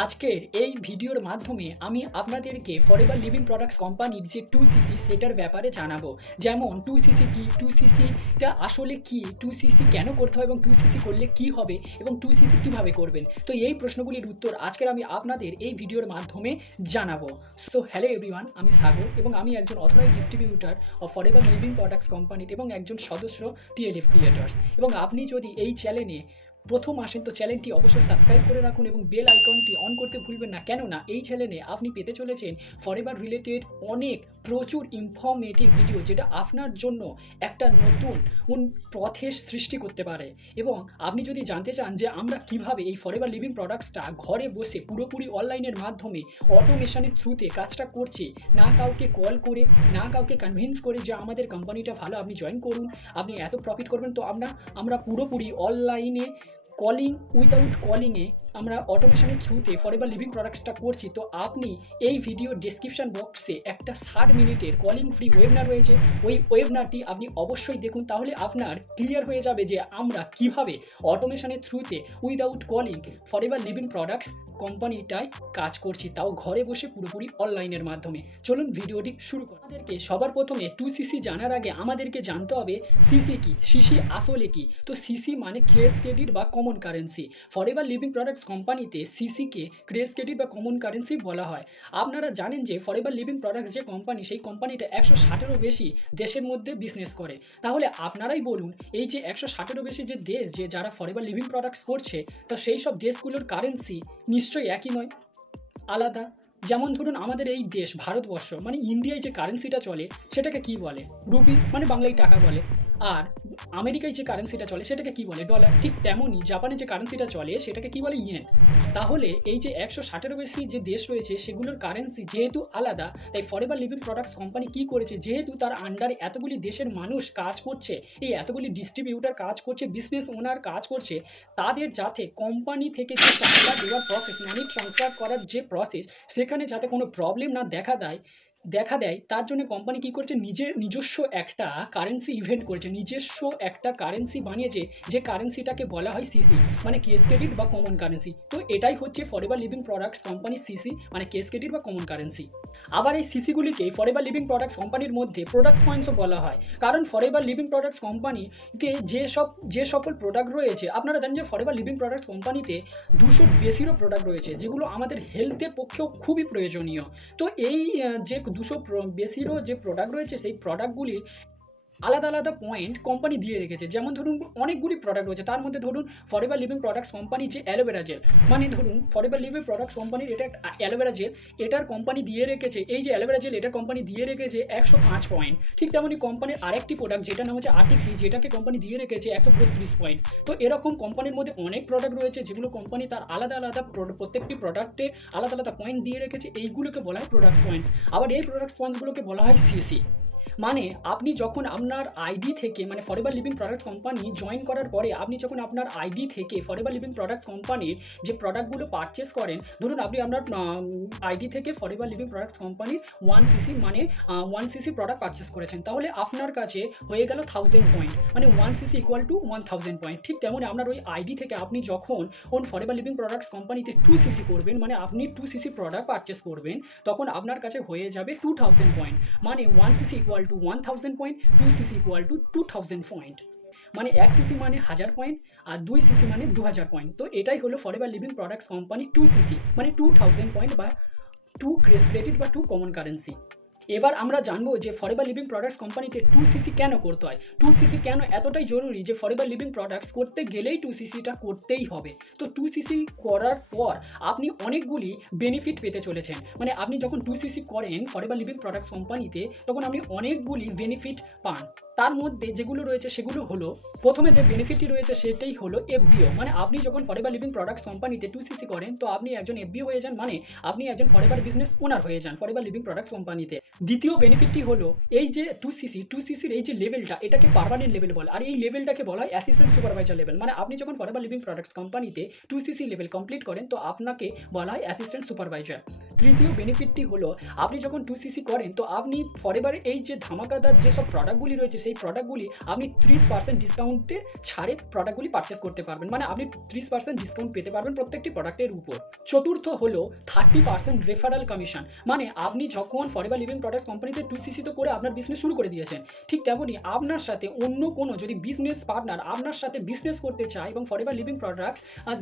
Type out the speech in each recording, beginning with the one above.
আজকের এই ভিডিওর মাধ্যমে আমি আপনাদেরকে ফরএভার লিভিং প্রোডাক্টস কোম্পানির যে 2cc সেটার ব্যাপারে জানাবো। যেমন 2cc কি, 2cc-টা আসলে কি, 2cc কেন করতে হয় এবং 2cc করলে কি হবে এবং 2cc কিভাবে করবেন। তো এই প্রশ্নগুলির উত্তর আজকের আমি আপনাদের এই ভিডিওর মাধ্যমে জানাবো। সো হ্যালো এভরিওয়ান, আমি সাগর এবং আমি একজন authorised distributor of forever Living products কোম্পানির এবং একজন সদস্য টিএলএফ ক্রিয়েটর্স। এবং আপনি যদি এই চ্যানেলে প্রথম আসেন তো চ্যানেলটি অবশ্যই সাবস্ক্রাইব করে রাখুন এবং বেল আইকনটি অন করতে ভুলবেন না, কেননা এই চ্যানেলে আপনি পেতে চলেছেন ফরএভার রিলেটেড প্রচুর ইনফরমেটিভ ভিডিও, যেটা আপনার জন্য একটা নতুন পথের সৃষ্টি করতে পারে। এবং আপনি যদি জানতে চান যে আমরা কিভাবে এই ফরএভার লিভিং প্রোডাক্টসটা ঘরে বসে পুরোপুরি অনলাইনের মাধ্যমে অটোমেশনের থ্রুতে কাজটা করছি, না কাউকে কল করে, না কাউকে কনভিন্স করে যে আমাদের কোম্পানিটা ভালো, আপনি জয়েন করুন, আপনি এত প্রফিট করবেন, তো আমরা পুরোপুরি অনলাইনে কলিং উইদাউট কলিংয়ে আমরা অটোমেশনের থ্রুতে ফরএভার লিভিং প্রোডাক্টসটা করছি। তো আপনি এই ভিডিও ডেসক্রিপশন বক্সে একটা 60 মিনিটের কলিং ফ্রি ওয়েবিনার রয়েছে, ওই ওয়েবিনারটি আপনি অবশ্যই দেখুন, তাহলে আপনার ক্লিয়ার হয়ে যাবে যে আমরা কিভাবে অটোমেশনের থ্রুতে without calling Forever Living Products কোম্পানিটায় কাজ করছি, তাও ঘরে বসে পুরোপুরি অনলাইনের মাধ্যমে। চলুন ভিডিওটি শুরু করি। আমাদেরকে সবার প্রথমে 2cc জানার আগে আমাদেরকে জানতে হবে সিসি কি, সিসি আসলে কি। তো সিসি মানে ক্রেজ ক্রেডিট বা common currency. Forever Living products কোম্পানিতে সিসিকে ক্রেজ ক্রেডিট বা কমন কারেন্সি বলা হয়। আপনারা জানেন যে ফরএভার লিভিং প্রোডাক্টস যে কোম্পানি, সেই কোম্পানিটা 160-এরও বেশি দেশের মধ্যে বিজনেস করে। তাহলে আপনারাই বলুন, এই যে 160-এরও বেশি যে দেশ যে যারা ফরএভার লিভিং প্রোডাক্টস করছে, তো সেই সব দেশগুলোর কারেন্সি নিশ্চয়ই একই নয়, আলাদা। যেমন ধরুন আমাদের এই দেশ ভারতবর্ষ মানে ইন্ডিয়ায় যে কারেন্সিটা চলে সেটাকে কি বলে, রুপি মানে বাংলায় টাকা বলে। আর আমেরিকায় যে কারেন্সিটা চলে সেটাকে কি বলে, ডলার। ঠিক তেমনই জাপানে যে কারেন্সিটা চলে সেটাকে কি বলে, ইয়েন। তাহলে এই যে 160-এরও বেশি যে দেশ রয়েছে সেগুলোর কারেন্সি যেহেতু আলাদা, তাই ফরএভার লিভিং প্রোডাক্টস কোম্পানি কি করেছে, যেহেতু তার আন্ডারে এতগুলি দেশের মানুষ কাজ করছে, এই এতগুলি ডিস্ট্রিবিউটার কাজ করছে, বিজনেস ওনার কাজ করছে, তাদের যাতে কোম্পানি থেকে যে টাকা দেওয়ার প্রসেস, মানি ট্রান্সফার করার যে প্রসেস, সেখানে যাতে কোনো প্রবলেম না দেখা দেয়, তার জন্য কোম্পানি কী করছে, নিজস্ব একটা কারেন্সি ইভেন্ট করেছে, নিজস্ব একটা কারেন্সি বানিয়েছে, যে কারেন্সিটাকে বলা হয় সিসি মানে কেস ক্রেডিট বা কমন কারেন্সি। তো এটাই হচ্ছে ফরএভার লিভিং প্রোডাক্টস কোম্পানির সিসি মানে কেস ক্রেডিট বা কমন কারেন্সি। আবার এই সিসিগুলিকে ফরএভার লিভিং প্রোডাক্টস কোম্পানির মধ্যে প্রোডাক্ট পয়েন্টসও বলা হয়, কারণ ফরএভার লিভিং প্রোডাক্টস কোম্পানিতে যে সকল প্রোডাক্ট রয়েছে, আপনারা জানেন যে ফরএভার লিভিং প্রোডাক্টস কোম্পানিতে 200 বেশিরও প্রোডাক্ট রয়েছে, যেগুলো আমাদের হেলথের পক্ষেও খুবই প্রয়োজনীয়। তো এই যে 200 বেশিরও যে প্রোডাক্ট রয়েছে, সেই প্রোডাক্টগুলি আলাদা আলাদা পয়েন্ট কোম্পানি দিয়ে রেখেছে। যেমন ধরুন অনেকগুলি প্রোডাক্ট রয়েছে, তার মধ্যে ধরুন ফরএভার লিভিং প্রোডাক্টস কোম্পানি যে অ্যালোভেরা জেল, মানে ধরুন ফরএভার লিভিং প্রোডাক্টস কোম্পানির এটা অ্যালোভেরা জেল, এটার কোম্পানি দিয়ে রেখেছে, এই যে অ্যালোভেরা জেল এটার কোম্পানি দিয়ে রেখেছে 105 পয়েন্ট। ঠিক তেমনই কোম্পানির আরেকটি প্রোডাক্ট যেটা নাম হচ্ছে আর্টিক্সি, যেটাকে কোম্পানি দিয়ে রেখেছে 132 পয়েন্ট। তো এরকম কোম্পানির মধ্যে অনেক প্রোডাক্ট রয়েছে যেগুলো কোম্পানি তার আলাদা আলাদা প্রত্যেকটি প্রোডাক্টে আলাদা আলাদা পয়েন্ট দিয়ে রেখেছে, এইগুলোকে বলা হয় প্রোডাক্ট পয়েন্টস। আবার এই প্রোডাক্ট পয়েন্টসগুলোকে বলা হয় সিসি। মানে আপনি যখন আপনার আইডি থেকে, মানে forever Living products company join করার পরে, আপনি যখন আপনার আইডি থেকে ফরএভার লিভিং প্রোডাক্টস কোম্পানির যে প্রোডাক্টগুলো পারচেস করেন, ধরুন আপনি আপনার আইডি থেকে ফরএভার লিভিং প্রোডাক্টস কোম্পানির 1cc মানে 1cc প্রোডাক্ট পারচেস করেছেন, তাহলে আপনার কাছে হয়ে গেল 1000 পয়েন্ট, মানে 1cc ইকুয়াল টু 1000 পয়েন্ট। ঠিক তেমনই আপনার ওই আইডি থেকে আপনি যখন ফরএভার লিভিং প্রোডাক্টস কোম্পানিতে 2cc করবেন, মানে আপনি 2cc প্রোডাক্ট পারচেস করবেন, তখন আপনার কাছে হয়ে যাবে 2000 পয়েন্ট, মানে 1cc equal to 1000 point, 2cc equal to 2000 point. মানে 1cc মানে 1000 পয়েন্ট আর 2cc মানে 2000 পয়েন্ট। তো এটাই হলো forever Living products company 2cc মানে 2000 পয়েন্ট বা 2 ক্রেজ ক্রেডিট বা 2 কমন কারেন্সি। এবার আমরা জানবো যে ফরএভার লিভিং প্রোডাক্টস কোম্পানিতে 2cc কেন করতে হয়, 2cc কেন এতটাই জরুরি যে ফরএভার লিভিং প্রোডাক্টস করতে গেলেই 2cc-টা করতেই হবে। তো 2cc করার পর আপনি অনেকগুলি বেনিফিট পেতে চলেছেন, মানে আপনি যখন 2cc করেন ফরএভার লিভিং প্রোডাক্টস কোম্পানিতে, তখন আপনি অনেকগুলি বেনিফিট পান। তার মধ্যে যেগুলো রয়েছে সেগুলো হলো, প্রথমে যে বেনিফিটটি রয়েছে সেটাই হলো এফবিও, মানে আপনি যখন ফরএভার লিভিং প্রোডাক্টস কোম্পানিতে 2cc করেন, তো আপনি একজন এফবিও হয়ে যান, মানে আপনি একজন ফরএভার বিজনেস ওনার হয়ে যান ফরএভার লিভিং প্রোডাক্টস কোম্পানিতে। দ্বিতীয় বেনিফিটটি হলো এই যে 2cc-র এই যে লেভেলটা, এটাকে পার্মানেন্ট লেভেল বলে, আর এই লেভেলটাকে বলা হয় অ্যাসিস্ট্যান্ট সুপারভাইজার লেভেল। মানে আপনি যখন ফরএভার লিভিং প্রোডাক্টস কোম্পানিতে 2cc লেভেল কমপ্লিট করেন, তো আপনাকে বলা হয় অ্যাসিস্ট্যান্ট সুপারভাইজার। তৃতীয় বেনিফিটটি হলো আপনি যখন 2cc করেন তো আপনি ফরএভার এই যে ধামাকাদার যেসব প্রোডাক্টগুলি রয়েছে সেই প্রোডাক্টগুলি আপনি 30% ডিসকাউন্টে ছাড়ে প্রোডাক্টগুলি পারচেস করতে পারবেন, মানে আপনি 30% ডিসকাউন্ট পেতে পারবেন প্রত্যেকটি প্রোডাক্টের উপর। চতুর্থ হলো 30% রেফারাল কমিশন, মানে আপনি যখন ফরএভার লিভিং প্রোডাক্টস কোম্পানিতে 2cc তো করে আপনার বিজনেস শুরু করে দিয়েছেন, ঠিক তেমনই আপনার সাথে অন্য কোনো যদি বিজনেস পার্টনার আপনার সাথে বিজনেস করতে চায় এবং ফরএভার লিভিং প্রোডাক্টস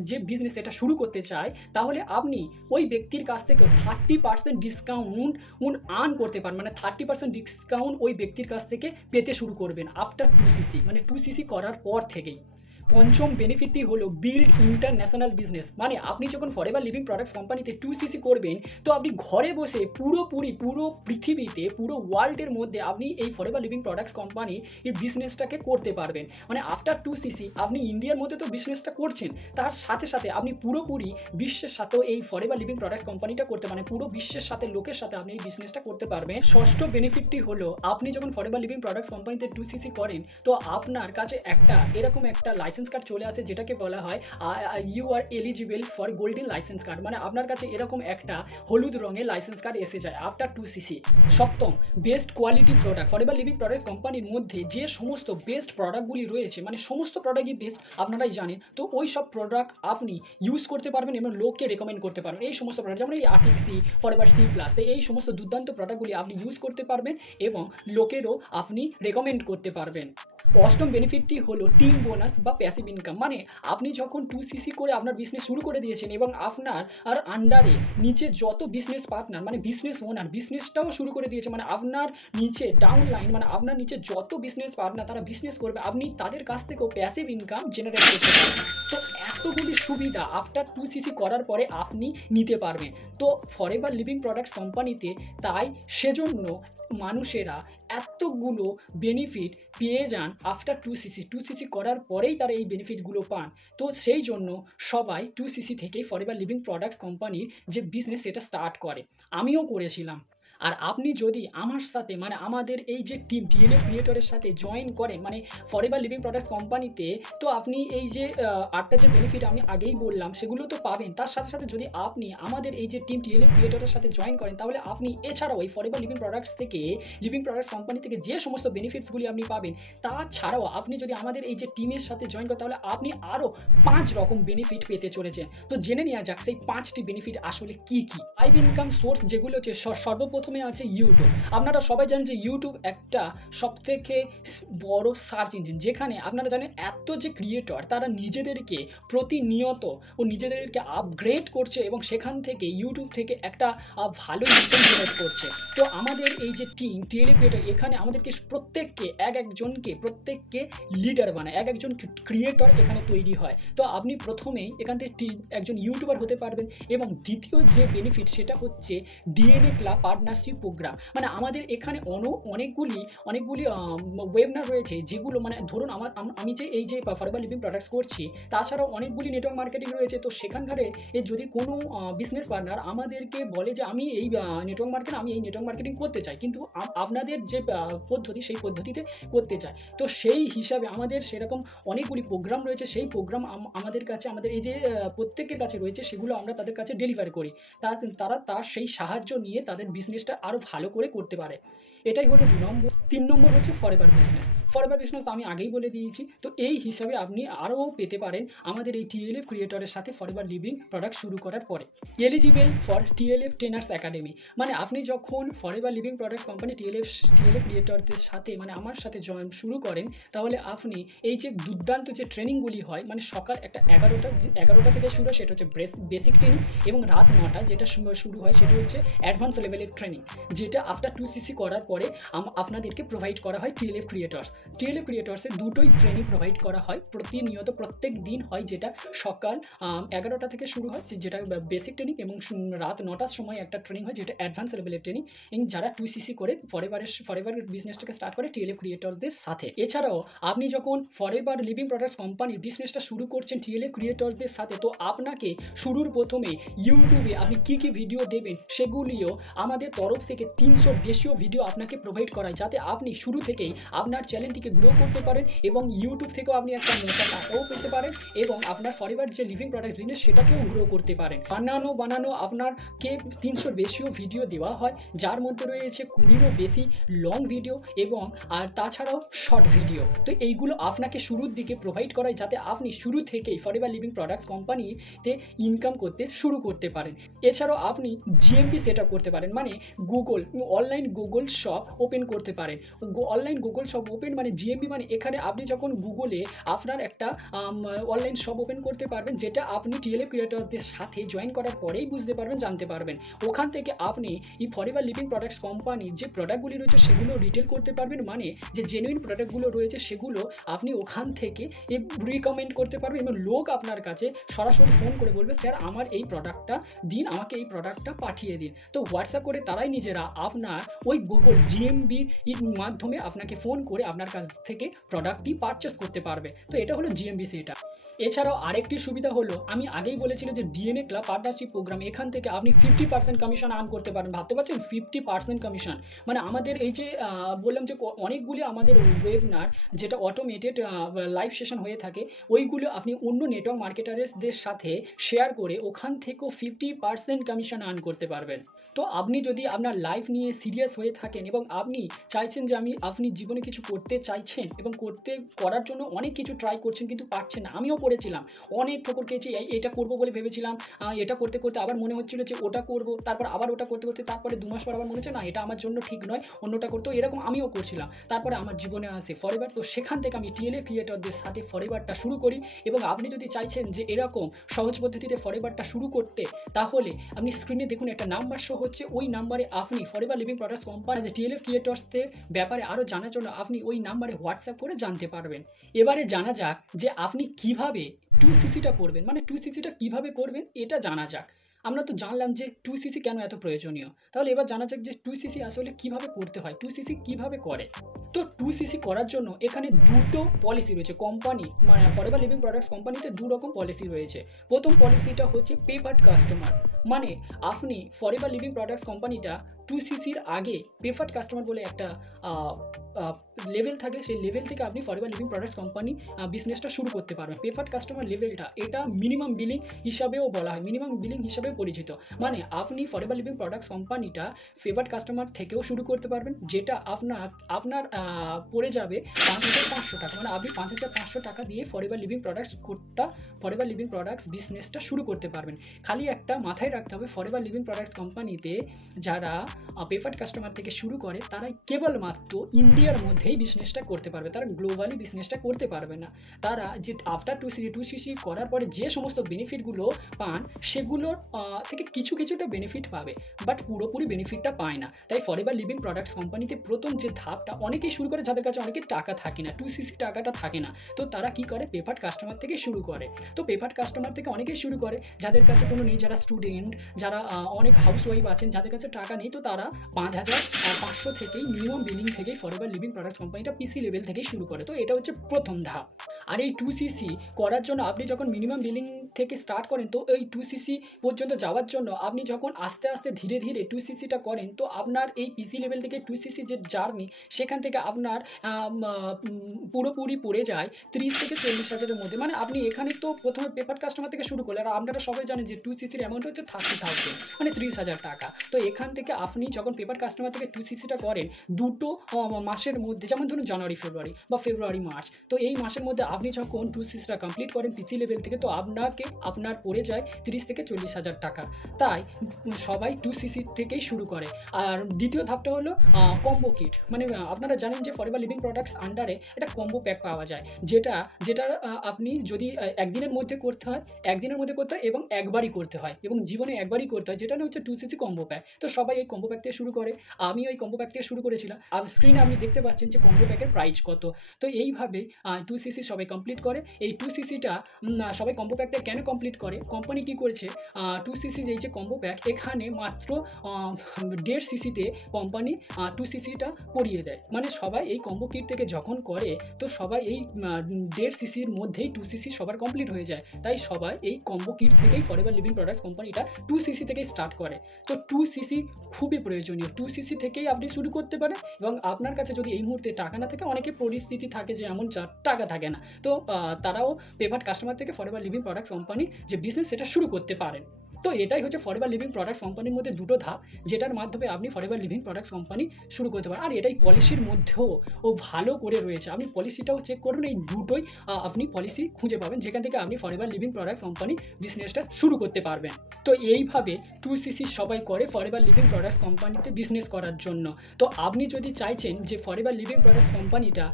যে বিজনেস এটা শুরু করতে চায়, তাহলে আপনি ওই ব্যক্তির কাছ থেকে 30% ডিসকাউন্ট আর্ন করতে পারেন, মানে 30% ডিসকাউন্ট ওই ব্যক্তির কাছ থেকে পেতে শুরু করবেন আফটার 2cc, মানে 2cc করার পর থেকেই। পঞ্চম বেনিফিটটি হলো বিল্ড ইন্টারন্যাশনাল বিজনেস, মানে আপনি যখন ফরএভার লিভিং প্রোডাক্টস কোম্পানিতে 2cc করবেন তো আপনি ঘরে বসে পুরো পৃথিবীতে পুরো ওয়ার্ল্ডের মধ্যে আপনি এই ফরএভার লিভিং প্রোডাক্টস কোম্পানির এই বিজনেসটাকে করতে পারবেন। মানে আফটার 2cc আপনি ইন্ডিয়ার মধ্যে তো বিজনেসটা করছেন, তার সাথে সাথে আপনি পুরোপুরি বিশ্বের সাথেও এই ফরএভার লিভিং প্রোডাক্টস কোম্পানিটা করতে, মানে পুরো বিশ্বের সাথে লোকের সাথে আপনি এই বিজনেসটা করতে পারবেন। ষষ্ঠ বেনিফিটটি হলো আপনি যখন ফরএভার লিভিং প্রোডাক্টস কোম্পানিতে 2cc করেন তো আপনার কাছে এরকম একটা লাইসেন্স কার্ড চলে আসে যেটাকে বলা হয় you are eligible for golden licence card, মানে আপনার কাছে এরকম একটা হলুদ রঙের লাইসেন্স কার্ড এসে যায় আফটার 2cc। সপ্তম, best quality product. Forever Living products কোম্পানির মধ্যে যে সমস্ত বেস্ট প্রোডাক্টগুলি রয়েছে, মানে সমস্ত প্রোডাক্টই বেস্ট আপনারাই জানেন, তো ওই সব প্রোডাক্ট আপনি ইউজ করতে পারবেন এবং লোককে রেকমেন্ড করতে পারবেন। এই সমস্ত প্রোডাক্ট যেমন এই Arctic C, Forever C plus, এই সমস্ত দুর্দান্ত প্রোডাক্টগুলি আপনি ইউজ করতে পারবেন এবং লোকেরও আপনি রেকমেন্ড করতে পারবেন। অষ্টম বেনিফিটটি হলো টিম বোনাস বা প্যাসিভ ইনকাম, মানে আপনি যখন 2cc করে আপনার বিজনেস শুরু করে দিয়েছেন এবং আপনার আন্ডারে নিচে যত বিজনেস পার্টনার মানে বিজনেস ওনার বিজনেসটাও শুরু করে দিয়েছে, মানে আপনার নিচে ডাউন লাইন মানে আপনার নিচে যত বিজনেস পার্টনার তারা বিজনেস করবে, আপনি তাদের কাছ থেকেও প্যাসিভ ইনকাম জেনারেট করতে পারবেন। তো এতগুলি সুবিধা আফটার 2cc করার পরে আপনি নিতে পারবেন। তো ফরএভার লিভিং প্রোডাক্টস কোম্পানিতে তাই সেজন্য মানুষেরা এতগুলো বেনিফিট পেয়ে যান আফটার 2cc করার পরেই তারা এই বেনিফিটগুলো পান। তো সেই জন্য সবাই 2cc থেকেই ফরএভার লিভিং প্রোডাক্টস কোম্পানির যে বিজনেস সেটা স্টার্ট করে, আমিও করেছিলাম। আর আপনি যদি আমার সাথে মানে আমাদের এই যে টিম টিএলএফ ক্রিয়েটরের সাথে জয়েন করেন মানে ফরএভার লিভিং প্রোডাক্টস কোম্পানিতে, তো আপনি এই যে 8টা যে বেনিফিট আমি আগেই বললাম সেগুলো তো পাবেন। তার সাথে সাথে যদি আপনি আমাদের এই যে টিম টিএলএফ ক্রিয়েটরের সাথে জয়েন করেন তাহলে আপনি এছাড়াও এই ফরএভার লিভিং প্রোডাক্টস থেকে লিভিং প্রোডাক্টস কোম্পানি থেকে যে সমস্ত বেনিফিটসগুলি আপনি পাবেন তাছাড়াও আপনি যদি আমাদের এই যে টিমের সাথে জয়েন করেন তাহলে আপনি আরও 5 রকম বেনিফিট পেতে চলেছেন। তো জেনে নেওয়া যাক সেই 5টি বেনিফিট আসলে কি কি। লাইভ ইনকাম সোর্স যেগুলো হচ্ছে সর্বপ্রথমে আছে ইউটিউব। আপনারা সবাই জানেন যে ইউটিউব একটা সবথেকে বড় সার্চ ইঞ্জিন, যেখানে আপনারা জানেন এত যে ক্রিয়েটর তারা নিজেদেরকে প্রতিনিয়ত নিজেদেরকে আপগ্রেড করছে এবং সেখান থেকে ইউটিউব থেকে একটা ভালো ইনকাম জেনারেট করছে। তো আমাদের এই যে টিম টিএলএফ ক্রিয়েটর এখানে আমাদেরকে প্রত্যেককে লিডার বানায়, একজন ক্রিয়েটর এখানে তৈরি হয়। তো আপনি প্রথমেই এখান থেকে একজন ইউটিউবার হতে পারবেন। এবং দ্বিতীয় যে বেনিফিট সেটা হচ্ছে ডিএনএ ক্লাব পার্টনারশিপ প্রোগ্রাম, মানে আমাদের এখানে অনেকগুলি ওয়েবনার রয়েছে যেগুলো মানে ধরুন আমি যে এই যে ফরএভার লিভিং প্রোডাক্টস করছি তাছাড়াও অনেকগুলি নেটওয়ার্ক মার্কেটিং রয়েছে। তো সেখানকারে যদি কোনো বিজনেস পার্টনার আমাদেরকে বলে যে আমি এই নেটওয়ার্ক মার্কেটিং করতে চাই, কিন্তু আপনাদের যে পদ্ধতি সেই পদ্ধতিতে করতে চাই, তো সেই হিসাবে আমাদের সেরকম অনেকগুলি প্রোগ্রাম রয়েছে। সেই প্রোগ্রাম আমাদের কাছে আমাদের এই যে প্রত্যেকের কাছে রয়েছে সেগুলো আমরা তাদের কাছে ডেলিভারি করি, তারা তার সেই সাহায্য নিয়ে তাদের বিজনেসটা আরও ভালো করে করতে পারে। এটাই হলো 2 নম্বর। 3 নম্বর হচ্ছে ফরএভার বিজনেস। ফরএভার বিজনেস তো আমি আগেই বলে দিয়েছি। তো এই হিসাবে আপনি আরও পেতে পারেন আমাদের এই টিএলএফ ক্রিয়েটরের সাথে ফরএভার লিভিং প্রোডাক্ট শুরু করার পরে। এলিজিবল ফর টিএলএফ ট্রেনার্স একাডেমি, মানে আপনি যখন ফরএভার লিভিং প্রোডাক্টস কোম্পানি টিএলএফ ক্রিয়েটরদের সাথে মানে আমার সাথে জয়েন শুরু করেন তাহলে আপনি এই যে দুর্দান্ত যে ট্রেনিংগুলি হয় মানে সকাল একটা 11টা থেকে শুরু হয় সেটা হচ্ছে বেসিক ট্রেনিং, এবং রাত 9টা যেটা শুরু হয় সেটা হচ্ছে অ্যাডভান্স লেভেলের ট্রেনিং, যেটা আফটার 2cc করার পরে আপনাদেরকে প্রোভাইড করা হয় টিএলএফ ক্রিয়েটর্সে দুটোই ট্রেনিং প্রোভাইড করা হয় প্রতিনিয়ত, প্রত্যেক দিন হয়, যেটা সকাল 11টা থেকে শুরু হয় যেটা বেসিক ট্রেনিং, এবং রাত 9টার সময় একটা ট্রেনিং হয় যেটা অ্যাডভান্স লেভেলের ট্রেনিং, এবং যারা 2cc করে ফরএভার বিজনেসটাকে স্টার্ট করে টিএলএফ ক্রিয়েটরদের সাথে। এছাড়াও আপনি যখন ফরএভার লিভিং প্রোডাক্টস কোম্পানির বিজনেসটা শুরু করছেন টিএলএফ ক্রিয়েটরদের সাথে, তো আপনাকে শুরুর প্রথমে ইউটিউবে আপনি কী ভিডিও দেবেন সেগুলিও আমাদের তরফ থেকে 300 বেশিও ভিডিও আপনাকে প্রোভাইড করায়, যাতে আপনি শুরু থেকেই আপনার চ্যানেলটিকে গ্রো করতে পারেন এবং ইউটিউব থেকেও আপনি একটা মোটা টাকাও পেতে পারেন এবং আপনার ফরএভার যে লিভিং প্রোডাক্টস বিজনেস সেটাকেও গ্রো করতে পারেন। বানানো আপনাকে 300-র বেশিও ভিডিও দেওয়া হয়, যার মধ্যে রয়েছে 20-রও বেশি লং ভিডিও এবং আর তাছাড়াও শর্ট ভিডিও। তো এইগুলো আপনাকে শুরুর দিকে প্রোভাইড করায়, যাতে আপনি শুরু থেকেই ফরএভার লিভিং প্রোডাক্টস কোম্পানিতে ইনকাম করতে শুরু করতে পারেন। এছাড়াও আপনি জিএমপি সেট আপ করতে পারেন, মানে অনলাইন গুগল শপ ওপেন করতে পারেন। অনলাইন গুগল শপ ওপেন মানে জিএমপি, মানে এখানে আপনি যখন গুগলে আপনার একটা অনলাইন শপ ওপেন করতে পারবেন, যেটা আপনি টিএলএফ ক্রিয়েটরদের সাথে জয়েন করার পরেই বুঝতে পারবেন, জানতে পারবেন। ওখান থেকে আপনি এই ফরএভার লিভিং প্রোডাক্টস কোম্পানির যে প্রোডাক্টগুলি রয়েছে সেগুলো রিটেল করতে পারবেন, মানে যে জেনুইন প্রোডাক্টগুলো রয়েছে সেগুলো আপনি ওখান থেকে রিকমেন্ড করতে পারবেন এবং লোক আপনার কাছে সরাসরি ফোন করে বলবে, স্যার আমার এই প্রোডাক্টটা দিন, আমাকে এই প্রোডাক্টটা পাঠিয়ে দিন। তো হোয়াটসঅ্যাপ করে তারাই নিজেরা আপনার ওই গুগল জিএমবির মাধ্যমে আপনাকে ফোন করে আপনার কাছ থেকে প্রোডাক্টটি পারচেস করতে পারবে। তো এটা হলো জিএমবি সেটা। এছাড়াও আরেকটি সুবিধা হলো, আমি আগেই বলেছিলাম যে ডিএনএ ক্লাব পার্টনারশিপ প্রোগ্রাম, এখান থেকে আপনি 50% কমিশন আর্ন করতে পারেন। ভাবতে পারছেন 50% কমিশন, মানে আমাদের এই যে বললাম যে অনেকগুলি আমাদের ওয়েবিনার যেটা অটোমেটেড লাইভ সেশন হয়ে থাকে, ওইগুলো আপনি অন্য নেটওয়ার্ক মার্কেটারদের সাথে শেয়ার করে ওখান থেকেও 50% কমিশন আর্ন করতে পারবেন। তো আপনি যদি আপনার লাইফ নিয়ে সিরিয়াস হয়ে থাকেন এবং আপনি চাইছেন যে আপনি জীবনে কিছু করতে চাইছেন এবং করার জন্য অনেক কিছু ট্রাই করছেন কিন্তু পারছেন না, আমিও করেছিলাম, অনেক ঠোকর খেয়েছি। এটা করবো বলে ভেবেছিলাম, এটা করতে করতে আবার মনে হচ্ছিল যে ওটা করব, তারপর আবার ওটা করতে করতে তারপরে 2 মাস পর আবার মনে হচ্ছে না এটা আমার জন্য ঠিক নয়, অন্যটা করতে, এরকম আমিও করছিলাম। তারপরে আমার জীবনে আসে ফরএভার, তো সেখান থেকে আমি টিএলএ ক্রিয়েটরদের সাথে ফরএভারটা শুরু করি। এবং আপনি যদি চাইছেন যে এরকম সহজ পদ্ধতিতে ফরএভারটা শুরু করতে, তাহলে আপনি স্ক্রিনে দেখুন একটা নাম্বার শো হচ্ছে, ওই নাম্বারে আপনি ফরএভার লিভিং প্রোডাক্টস কোম্পানি যে টিএলএফ ক্রিয়েটরসদের ব্যাপারে আরও জানার জন্য আপনি ওই নাম্বারে হোয়াটসঅ্যাপ করে জানতে পারবেন। এবারে জানা যাক যে আপনি কিভাবে 2cc-টা করবেন, মানে 2cc-টা কীভাবে করবেন এটা জানা যাক। আমরা তো জানলাম যে 2cc কেন এত প্রয়োজনীয়, তাহলে এবার জানা যাক যে 2cc আসলে কিভাবে করতে হয়, 2cc কিভাবে করে। তো 2cc করার জন্য এখানে দুটো পলিসি রয়েছে কোম্পানি, মানে ফরএভার লিভিং প্রোডাক্টস কোম্পানিতে 2 রকম পলিসি রয়েছে। প্রথম পলিসিটা হচ্ছে পে পার কাস্টমার, মানে আপনি ফরএভার লিভিং প্রোডাক্টস কোম্পানিটা 2cc-র আগে প্রেফার্ড কাস্টমার বলে একটা লেভেল থাকে, সেই লেভেল থেকে আপনি ফরএভার লিভিং প্রোডাক্টস কোম্পানি বিজনেসটা শুরু করতে পারবেন। প্রেফার্ড কাস্টমার লেভেলটা এটা মিনিমাম বিলিং হিসাবেও বলা হয়, মিনিমাম বিলিং হিসাবেও পরিচিত, মানে আপনি ফরএভার লিভিং প্রোডাক্টস কোম্পানিটা ফেভার্ড কাস্টমার থেকেও শুরু করতে পারবেন, যেটা আপনার পড়ে যাবে 5,500 টাকা, মানে আপনি 5,500 টাকা দিয়ে ফরএভার লিভিং প্রোডাক্টস বিজনেসটা শুরু করতে পারবেন। খালি একটা মাথায় রাখতে হবে, ফরএভার লিভিং প্রোডাক্টস কোম্পানিতে যারা প্রেফার্ড কাস্টমার থেকে শুরু করে তারা কেবলমাত্র ইন্ডিয়ার মধ্যেই বিজনেসটা করতে পারবে, তারা গ্লোবালি বিজনেসটা করতে পারবে না। তারা যে আফটার 2cc করার পরে যে সমস্ত বেনিফিটগুলো পান সেগুলোর থেকে কিছুটা বেনিফিট পাবে, বাট পুরোপুরি বেনিফিটটা পায় না। তাই ফরএভার লিভিং প্রোডাক্টস কোম্পানিতে প্রথম যে ধাপটা অনেকেই শুরু করে যাদের কাছে অনেকের টাকা থাকে না, 2cc টাকাটা থাকে না, তো তারা কি করে প্রেফার্ড কাস্টমার থেকে শুরু করে। তো প্রেফার্ড কাস্টমার থেকে অনেকেই শুরু করে যাদের কাছে কোনো নেই, যারা স্টুডেন্ট, যারা অনেক হাউসওয়াইফ আছেন, যাদের কাছে টাকা নেই, তো তারা 5,500 থেকেই মিনিমাম বিলিং থেকেই ফরএভার লিভিং প্রোডাক্টস কোম্পানিটা পিসি লেভেল থেকেই শুরু করে। তো এটা হচ্ছে প্রথম ধাপ। আর এই 2cc করার জন্য আপনি যখন মিনিমাম বিলিং থেকে স্টার্ট করেন, তো এই 2cc পর্যন্ত যাওয়ার জন্য আপনি যখন আস্তে আস্তে ধীরে ধীরে 2cc-টা করেন, তো আপনার এই পিসি লেভেল থেকে 2cc যে জার্নি, সেখান থেকে আপনার পুরোপুরি পড়ে যায় 30 থেকে 40 হাজারের মধ্যে। মানে আপনি এখানে তো প্রথমে প্রেফার্ড কাস্টমার থেকে শুরু করলেন, আর আপনারা সবাই জানেন যে 2cc-র অ্যামাউন্ট হচ্ছে 30,000, মানে 30,000 টাকা। তো এখান থেকে আপনি যখন প্রেফার্ড কাস্টমার থেকে 2cc-টা করেন, দুটো মাসের মধ্যে, যেমন ধরুন জানুয়ারি ফেব্রুয়ারি বা ফেব্রুয়ারি মার্চ, তো এই মাসের মধ্যে আপনি যখন 2cc-টা কমপ্লিট করেন পিসি লেভেল থেকে, তো আপনার পড়ে যায় 30 থেকে 40 হাজার টাকা। তাই সবাই 2cc থেকেই শুরু করে। আর দ্বিতীয় ধাপটা হলো কম্বো কিট, মানে আপনারা জানেন যে ফরএভার লিভিং প্রোডাক্টস আন্ডারে একটা কম্বো প্যাক পাওয়া যায়, যেটা আপনি যদি একদিনের মধ্যে করতে হয় এবং একবারই করতে হয়, এবং জীবনে একবারই করতে হয়, যেটা হচ্ছে 2cc কম্বো প্যাক। তো সবাই এই কম্বো প্যাক থেকে শুরু করে, আমি ওই কম্বো প্যাক থেকে শুরু করেছিলাম। আর স্ক্রিনে আপনি দেখতে পাচ্ছেন যে কম্বো প্যাকের প্রাইস কত। তো এইভাবে 2cc সবাই কমপ্লিট করে। এই 2cc-টা সবাই কম্বো প্যাকটা কেন কমপ্লিট করে? কোম্পানি কি করেছে, 2cc এই যে কম্বো প্যাক, এখানে মাত্র 1.5 cc-তে কোম্পানি 2cc-টা করিয়ে দেয়। মানে সবাই এই কম্বো কিট থেকে যখন করে, তো সবাই এই 1.5 cc-র মধ্যেই 2cc সবার কমপ্লিট হয়ে যায়। তাই সবাই এই কম্বো কিট থেকেই ফরএভার লিভিং প্রোডাক্টস কোম্পানিটা 2cc থেকেই স্টার্ট করে। তো 2cc খুবই প্রয়োজনীয়। 2cc থেকেই আপনি শুরু করতে পারেন, এবং আপনার কাছে যদি এই মুহূর্তে টাকা না থাকে, অনেকের পরিস্থিতি থাকে যে এমন টাকা থাকে না, তো তারাও পেপার কাস্টমার থেকে ফরএভার লিভিং প্রোডাক্টস কোম্পানি যে বিজনেস সেটা শুরু করতে পারেন। তো এটাই হচ্ছে ফরএভার লিভিং প্রোডাক্টস কোম্পানির মধ্যে দুটো ধাপ, যেটার মাধ্যমে আপনি ফরএভার লিভিং প্রোডাক্টস কোম্পানি শুরু করতে পারেন। আর এটাই পলিসির মধ্যেও ভালো করে রয়েছে। আপনি পলিসিটাও চেক করুন, এই দুটোই আপনি পলিসি খুঁজে পাবেন, যেখান থেকে আপনি ফরএভার লিভিং প্রোডাক্টস কোম্পানি বিজনেসটা শুরু করতে পারবেন। তো এইভাবে 2cc সবাই করে ফরএভার লিভিং প্রোডাক্টস কোম্পানিতে বিজনেস করার জন্য। তো আপনি যদি চাইছেন যে ফরএভার লিভিং প্রোডাক্টস কোম্পানিটা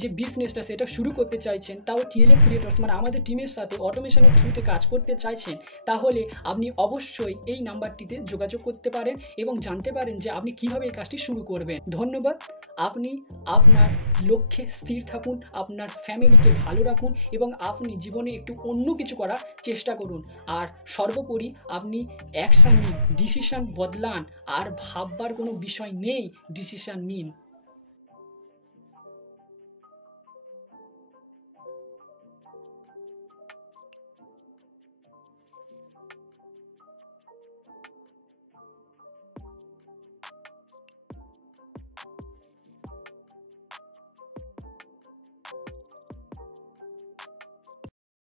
যে বিজনেসটা সেটা শুরু করতে চাইছেন, তাও টিএলএফ ক্রিয়েটর্স মানে আমাদের টিমের সাথে অটোমেশনের থ্রুতে কাজ করতে চাইছেন, তাহলে আপনি অবশ্যই এই নাম্বারটিতে যোগাযোগ করতে পারেন এবং জানতে পারেন যে আপনি কিভাবে এই কাজটি শুরু করবেন। ধন্যবাদ। আপনি আপনার লক্ষ্যে স্থির থাকুন, আপনার ফ্যামিলিকে ভালো রাখুন, এবং আপনি জীবনে একটু অন্য কিছু করার চেষ্টা করুন। আর সর্বোপরি আপনি অ্যাকশান নিন, ডিসিশান বদলান, আর ভাববার কোনো বিষয় নেই, ডিসিশান নিন।